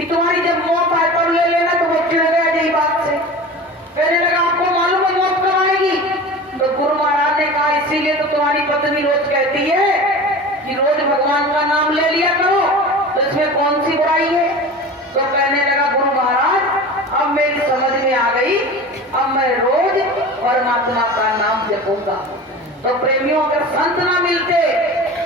कि तुम्हारी जब मौत आए तब ले लेना, तो वो चिढ़ गया यही बात से। कहने लगा आपको मालूम है मौत कब आएगी? तो गुरु महाराज ने कहा इसीलिए तो तुम्हारी पत्नी रोज कहती है कि रोज भगवान का नाम ले लिया करो, तो इसमें कौन सी बुराई है? तो कहने लगा गुरु महाराज अब मेरी समझ में आ गई, अब मैं रोज परमात्मा का नाम जपूंगा। तो प्रेमियों अगर संत ना मिलते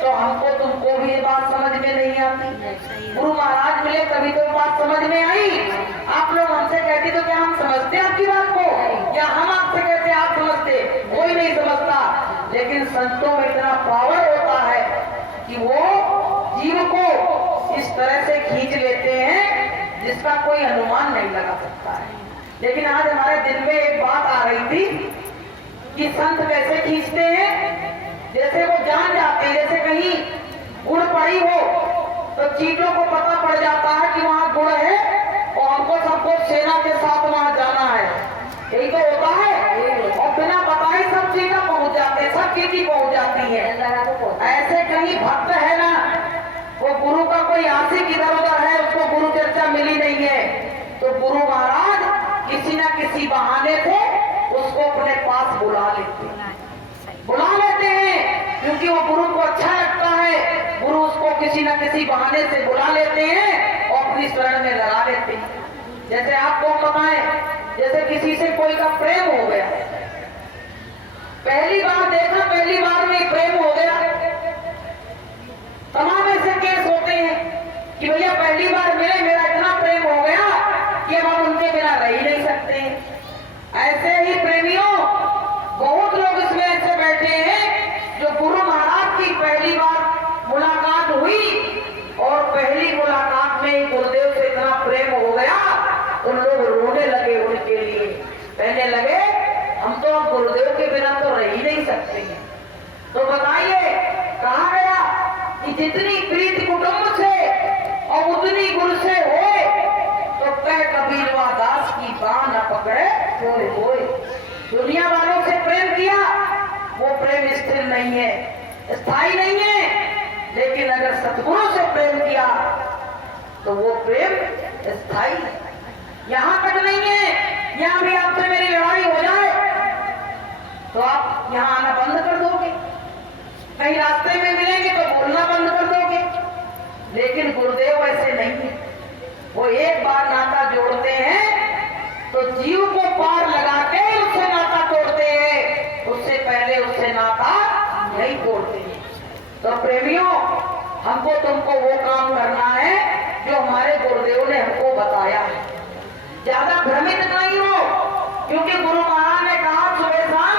तो हमको तुमको भी ये बात समझ में नहीं आती। गुरु महाराज मिले तभी तो बात समझ में आई। आप लोग हमसे कहते तो क्या हम समझते आपकी बात को, या हम आपसे कहते आप समझते? कोई नहीं समझता। लेकिन संतों में इतना पावर होता है कि वो जीव को इस तरह से खींच लेते हैं जिसका कोई अनुमान नहीं लगा सकता है। लेकिन आज हमारे दिल में एक बात आ रही थी कि संत कैसे खींचते हैं। जैसे वो जान जाते हैं, जैसे कहीं गुड़ पड़ी हो तो चीटों को पता पड़ जाता है कि वहाँ गुड़ है और हमको सबको सेना के साथ वहाँ जाना है, यही तो होता है। और बिना बताए सब चीजें पहुँच जाते हैं, सब चीजें पहुँच जाती है। ऐसे कहीं भक्त है ना, वो गुरु का कोई आशिक इधर उधर है, उसको गुरु चर्चा मिली नहीं है, तो गुरु महाराज किसी न किसी बहाने से उसको अपने पास बुला लेते हैं, क्योंकि वो गुरु को अच्छा लगता है। गुरु उसको किसी न किसी बहाने से बुला लेते हैं और अपनी शरण में लगा लेते हैं। जैसे आपको बताएं, जैसे किसी से कोई का प्रेम हो गया, पहली बार देखा, पहली बार में प्रेम हो गया। तमाम ऐसे केस होते हैं कि भैया पहली बार मिले, मेरा इतना प्रेम हो गया कि अब हम उनके बिना रह ही नहीं सकते। ऐसे ही प्रेमियों बहुत लोग इसमें ऐसे बैठे हैं जो गुरु महाराज की पहली बार मुलाकात हुई और पहली मुलाकात में ही गुरुदेव से इतना प्रेम हो गया, उन लोग रोने लगे उनके लिए। कहने लगे हम तो अब गुरुदेव के बिना तो रह ही नहीं सकते हैं। तो बताइए कहा गया कि जितनी प्रीति कुटुंब से और उतनी गुरु से होए, तो कह कबीरवा दास की बाह न पकड़े कोई होए। दुनिया वालों से प्रेम किया, वो प्रेम स्थिर नहीं है, स्थायी नहीं है। लेकिन अगर सतगुरु से प्रेम किया तो वो प्रेम स्थायी है। यहाँ तक नहीं है, यहाँ भी आपसे मेरी लड़ाई हो जाए तो आप यहाँ आना बंद कर दोगे, कहीं रास्ते में मिलेंगे तो बोलना बंद कर दोगे। लेकिन गुरुदेव ऐसे नहीं है, वो एक बार नाता जोड़ते हैं तो जीव को पार लगा के उससे नाता तोड़ते हैं, उससे पहले उससे नाता नहीं तोड़ते हैं। तो प्रेमियों हमको तुमको वो काम करना है जो हमारे गुरुदेव ने हमको बताया है। ज्यादा भ्रमित नहीं हो, क्योंकि गुरु महाराज ने कहा सुबह शाम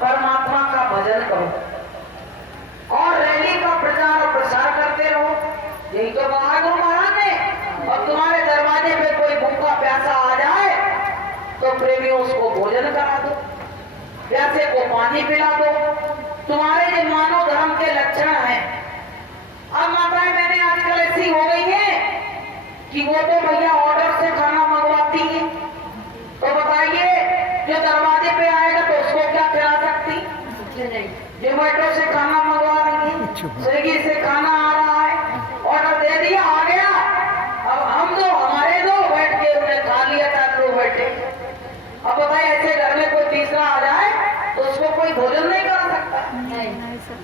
परमात्मा का भजन करो और रैली का प्रचार और प्रसार करते रहो, यही तो कहा गुरु महाराज ने। और तुम्हारे दरवाजे पे कोई भूखा प्यासा आ जाए तो प्रेमियों उसको भोजन करा दो, प्यासे को पानी पिला दो। तुम्हारे जो मानव धर्म के लक्षण हैं। अब माताएं मैंने आजकल ऐसी हो गई है कि वो तो भैया ऑर्डर से खाना मंगवाती है, तो बताइए जो दरवाजे पे आएगा तो उसको क्या खिला सकती? जोमेटो से खाना मंगवा रही है, स्विगी से खाना आ रहा है, ऑर्डर दे दिया आ गया, अब हम दो हमारे दो बैठ के उन्हें खा लिया था तो बैठे। अब बताइए ऐसे घर में कोई तीसरा आ जाए तो उसको कोई भोजन नहीं करा सकता।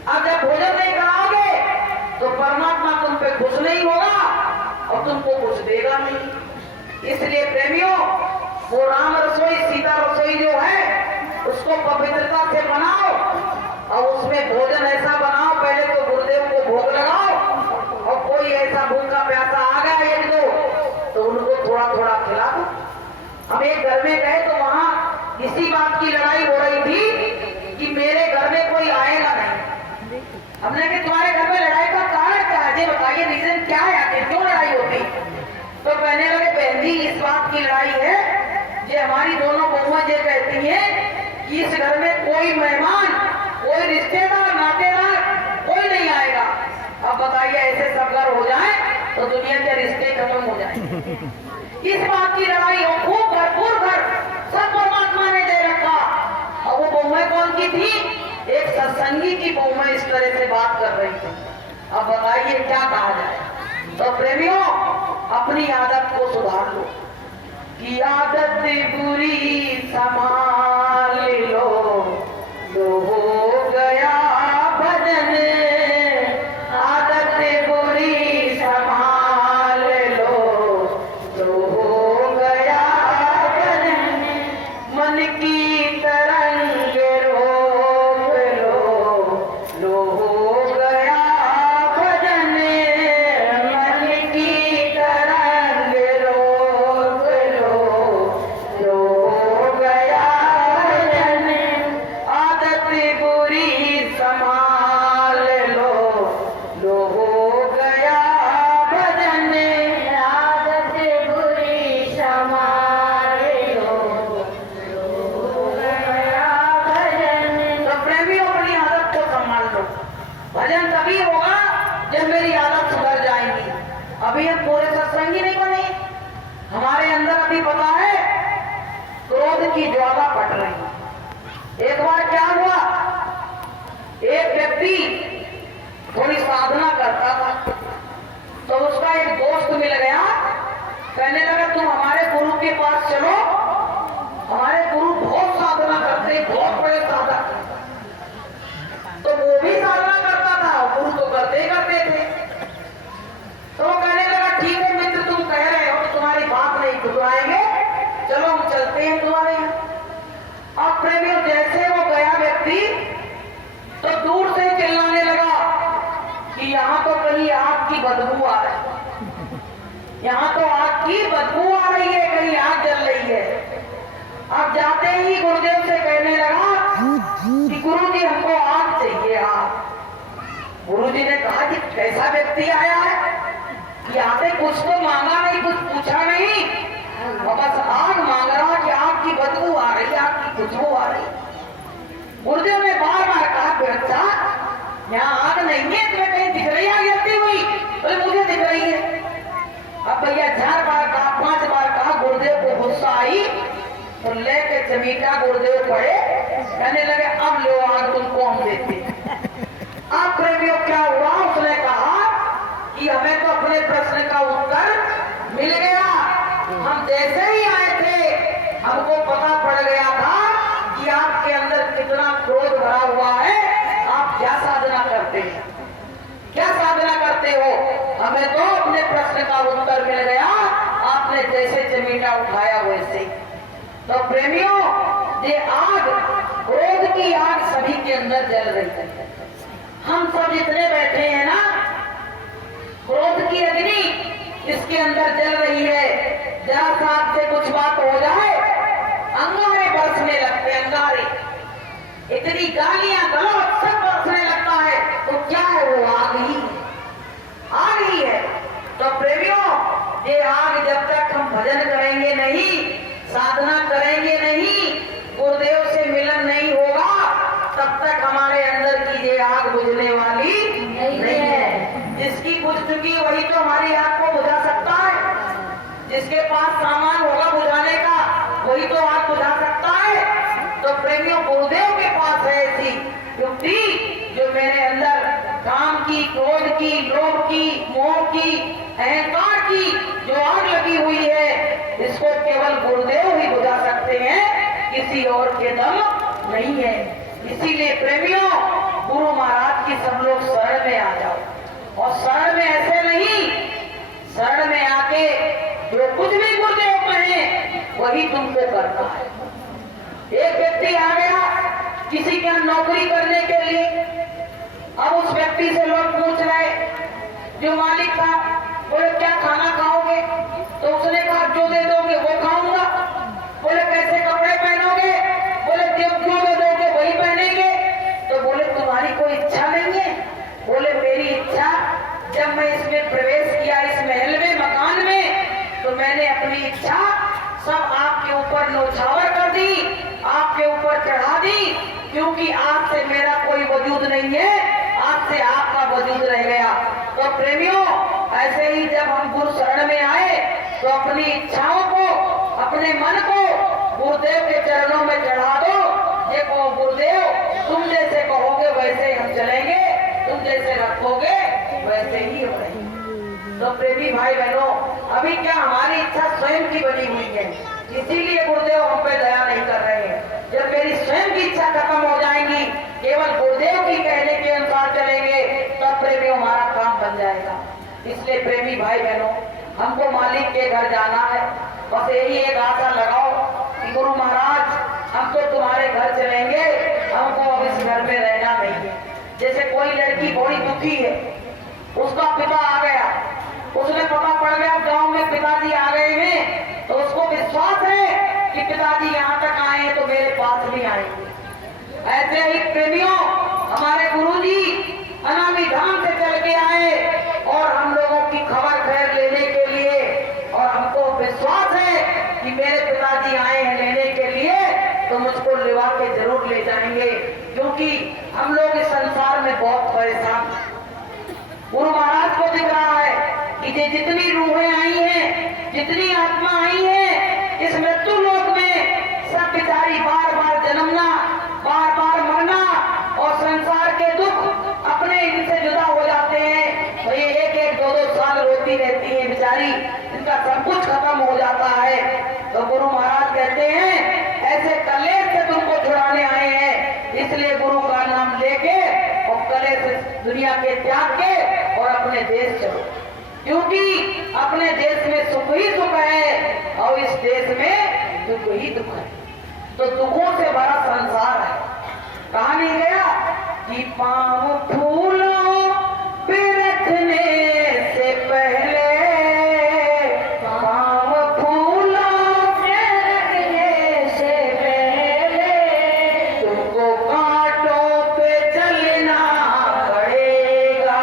अब जब भोजन नहीं कराओगे तो परमात्मा तुम पे खुश नहीं होगा और तुमको कुछ देगा नहीं। इसलिए प्रेमियों वो राम रसोई सीता रसोई जो है उसको पवित्रता से बनाओ और उसमें भोजन ऐसा बनाओ, पहले तो गुरुदेव को भोग लगाओ और कोई ऐसा भूखा प्यासा आ गया एक दो तो उनको थोड़ा थोड़ा खिला दो। हम एक घर में गए तो वहाँ इसी बात की लड़ाई हो रही थी कि मेरे घर में कोई आएगा नहीं। हमने कहा तुम्हारे घर में लड़ाई का कारण क्या है, बताइए रीजन क्या है, आखिर क्यों लड़ाई होती? तो कहने लगे बहन जी इस बात की लड़ाई है जो हमारी दोनों बहुएं ये कहती हैं कि इस घर में कोई मेहमान, कोई रिश्तेदार, नातेदार कोई नहीं आएगा। अब बताइए ऐसे सब घर हो जाए तो दुनिया के रिश्ते खत्म हो जाए। इस बात की लड़ाई हो, खूब भरपूर घर सब परमात्मा ने दे रखा। और वो बहुएं कौन की थी? एक सत्संगी की बहुएं इस तरह से बात कर रही थी। अब बताइए क्या कहा जाए। तो प्रेमियों अपनी आदत को सुधार लो कि आदत बुरी संभाल लो हो गया भजन, आदत बुरी संभाल लो हो गया भजन, मन की तरंग रोक लो हो गया भजन, मन की तरंग रोक लो हो गया भजन, आदत बुरी संभाल लो हो गया भजन, आदत बुरी संभाल लो हो गया भजन। तो प्रेमियों अपनी आदत को संभाल लो, भजन तभी होगा जब मेरी आदत सुधर जाएगी। अभी हम पूरे सत्संगी नहीं बने, हमारे अंदर अभी पता है क्रोध की ज्वाला पट रही। एक बार क्या हुआ, एक व्यक्ति थोड़ी साधना करता था तो उसका एक दोस्त मिल गया, कहने लगा तुम हमारे गुरु के पास चलो, हमारे गुरु बहुत साधना करते, बहुत बड़े साधक। तो वो भी साधना करता था, गुरु तो करते ही करते थे। तो वो कहने लगा ठीक है मित्र, तुम कह रहे हो तो तुम्हारी बात नहीं ठुकराएंगे, चलो हम चलते हैं तुम्हारे यहाँ। अब प्रेमियों जैसे वो गया व्यक्ति तो दूर से चिल्लाने लगा कि यहाँ तो कहीं आग की बदबू आ रही है, यहाँ तो आग की बदबू आ रही है, कहीं आग जल रही है। अब जाते ही गुरुदेव से कहने लगा कि गुरु जी हमको आग चाहिए आग। गुरु जी ने कहा कि कैसा व्यक्ति आया है कि आते कुछ तो मांगा नहीं, कुछ पूछा नहीं, बस आग मांग रहा कि आग की बदबू आ रही, आग की खुशबू आ रही। गुरुदेव ने बार बार कहा बच्चा यहाँ आग नहीं है, तुम्हें कहीं दिख रही है गिरती हुई? बोले मुझे दिख रही है। अब भैया 4 बार कहा, 5 बार कहा, गुरुदेव को गुस्सा आई तो लेके चमीटा गुरुदेव पड़े, कहने लगे अब लो आग तुमको हम देते। अब प्रेमियों क्या हुआ, उसने कहा कि हमें तो अपने प्रश्न का उत्तर मिल गया, हम जैसे ही आए थे हमको पता पड़ गया था कि आपके अंदर कितना क्रोध भरा हुआ है, आप क्या साधना करते हैं, क्या साधना करते हो। हमें तो अपने प्रश्न का उत्तर मिल गया, आपने जैसे जमीना उठाया वैसे। तो प्रेमियों ये आग, क्रोध की आग सभी के अंदर जल रही है। हम सब जितने बैठे हैं ना, क्रोध की अग्नि इसके अंदर जल रही है। जरा सा आपसे कुछ बात हो जाए अंगारे बरसने लगते, अंगारे, इतनी गालियां गलौज सब बरसने लगता है। तो क्या है वो आग ही, आग ही है। तो प्रेमियों ये आग जब तक हम भजन करेंगे नहीं, साधना करेंगे नहीं, गुरुदेव से मिलन नहीं होगा, तब तक हमारे अंदर की ये आग बुझने वाली नहीं है। जिसकी बुझ चुकी वही तो हमारी आग को बुझा सकता है, जिसके पास सामान होगा बुझाने का वही तो आग बुझा सकता है। तो प्रेमियों गुरुदेव के पास है ऐसी युक्ति जो मेरे अंदर काम की, क्रोध की, लोभ की, मोह की, अहंकार की जो आग लगी हुई है, इसको केवल गुरुदेव ही बुझा सकते हैं, किसी और के दम नहीं है। इसीलिए प्रेमियों गुरु महाराज की सब लोग शरण में आ जाओ, और शरण में ऐसे नहीं, शरण में आके जो कुछ भी गुरुदेव कहे वही तुमको करना है। एक व्यक्ति आ गया किसी के यहाँ नौकरी करने के लिए, अब उस व्यक्ति से लोग पूछ रहे, जो मालिक था बोले क्या खाना खाओगे, तो उसने कहा जो दे दोगे वो खाऊंगा। बोले कैसे कपड़े पहनोगे, बोले जो दे दोगे वही पहनेंगे। तो बोले तुम्हारी कोई इच्छा नहीं है? बोले मेरी इच्छा, जब मैं इसमें प्रवेश किया इस महल में, मकान में, तो मैंने अपनी इच्छा सब आपके ऊपर न्योछावर कर दी, आपके ऊपर चढ़ा दी, क्योंकि आपसे मेरा कोई वजूद नहीं है, आपसे आपका वजूद रह गया। तो प्रेमियों ऐसे ही जब हम गुरु शरण में आए तो अपनी इच्छाओं को, अपने मन को गुरुदेव के चरणों में चढ़ा दो। ये कहो गुरुदेव तुम जैसे कहोगे वैसे हम चलेंगे, तुम जैसे रखोगे वैसे ही होंगे। तो प्रेमी भाई बहनों, अभी क्या हमारी इच्छा स्वयं की बनी हुई है, इसीलिए गुरुदेव हम पे दया नहीं कर रहे हैं। जब मेरी स्वयं की इच्छा खत्म हो जाएगी, केवल गुरुदेव की कहने के अनुसार चलेंगे, तब प्रेमियों हमारा काम बन जाएगा। इसलिए प्रेमी भाई बहनों, हमको मालिक के घर जाना है। बस यही एक आशा लगाओ कि गुरु महाराज हम तो तुम्हारे घर चलेंगे, हमको अब इस घर में रहना नहीं है। जैसे कोई लड़की बड़ी दुखी है, उसका पिता आ गया, उसने पता पड़ गया गांव में पिताजी आ गए हैं, तो उसको विश्वास है कि पिताजी यहाँ तक आए हैं तो मेरे पास भी आएंगे। ऐसे ही प्रेमियों, हमारे गुरुजी अनामी धाम से चल के आए और हम लोगों की खबर खैर लेने के लिए, और हमको विश्वास है कि मेरे पिताजी आए हैं लेने के लिए तो मुझको लिवा के जरूर ले जाएंगे, क्योंकि हम लोग इस संसार में बहुत परेशान। गुरु महाराज को दिख रहा है कि ये जितनी रूहें आई हैं, जितनी आत्मा आई हैं इस मृत्यु लोक में, सब बेचारी बार बार जन्मना, बार बार मरना और संसार के दुख अपने इनसे जुदा हो जाते हैं। तो ये एक एक दो दो साल रोती रहती है बेचारी, इनका सब कुछ खत्म हो जाता है। तो गुरु महाराज कहते हैं ऐसे कलेश से तुमको छुड़ाने आए हैं, इसलिए गुरु का नाम लेके और कलेश से दुनिया के त्याग के और अपने देश चलो, क्योंकि अपने देश में सुख ही सुख है और इस देश में दुख ही दुख है। तो दुखों से भरा संसार है। कहा नहीं गया कि पाँव फूलों पे रखने से पहले, पाँव फूलों पे रखने से पहले तुमको कांटों पे चलना पड़ेगा,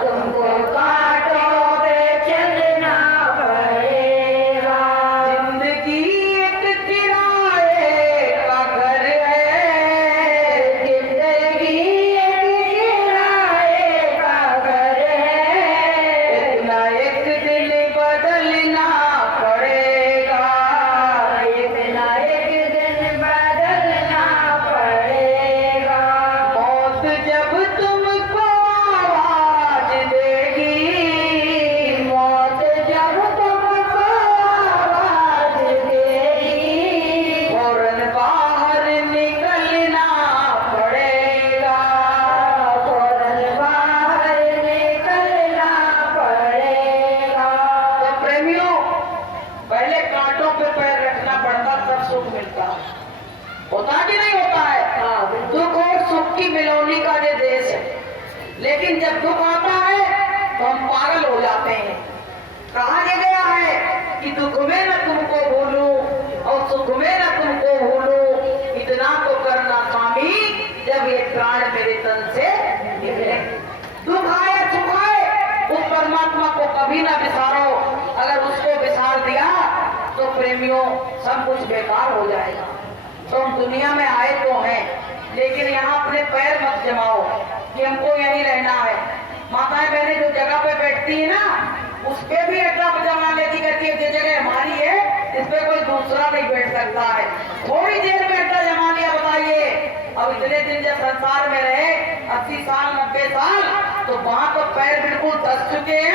तुमको कांटों पे चलना पड़ेगा। जिंदगी एक किराए का घर है, जिंदगी एक किराए का घर है, इतना एक दिन बदलना पड़ेगा, इतना एक दिन बदलना पड़ेगा। मौत जब तुमको आवाज देगी, मौत जब तुमको आवाज देगी, फौरन बाहर निकलना पड़ेगा, फौरन बाहर निकलना पड़ेगा। तो प्रेमियों, पहले कांटों पे पैर रखना पड़ता तब सुख मिलता है। होता कि नहीं होता है? दुख और सुख की मिलौनी का ये देश है, लेकिन जब दुख आता है तो हम पागल हो जाते हैं। कहा गया है कि दुख में न तुमको भूलूं और सुख में न तुमको भूलूं, इतना तो करना स्वामी जब ये प्राण मेरे तन से निकले। दुख आए सुख आए, उस परमात्मा को कभी ना बिसारो। अगर उसको बिसार दिया तो प्रेमियों सब कुछ बेकार हो जाएगा। तो हम दुनिया में आए तो हैं, लेकिन यहाँ अपने पैर मत जमाओ कि हमको यहीं रहना है। माताएं बहनें जो जगह पे बैठती है ना, उस पे भी अड्डा जमा लेती कहती है, ये जगह हमारी है, इस पे कोई दूसरा नहीं बैठ सकता है। थोड़ी देर में अड्डा जमा लिया, बताइए अब इतने दिन जब संसार में रहे 80 साल 90 साल, तो वहां तो पैर बिल्कुल धस चुके हैं।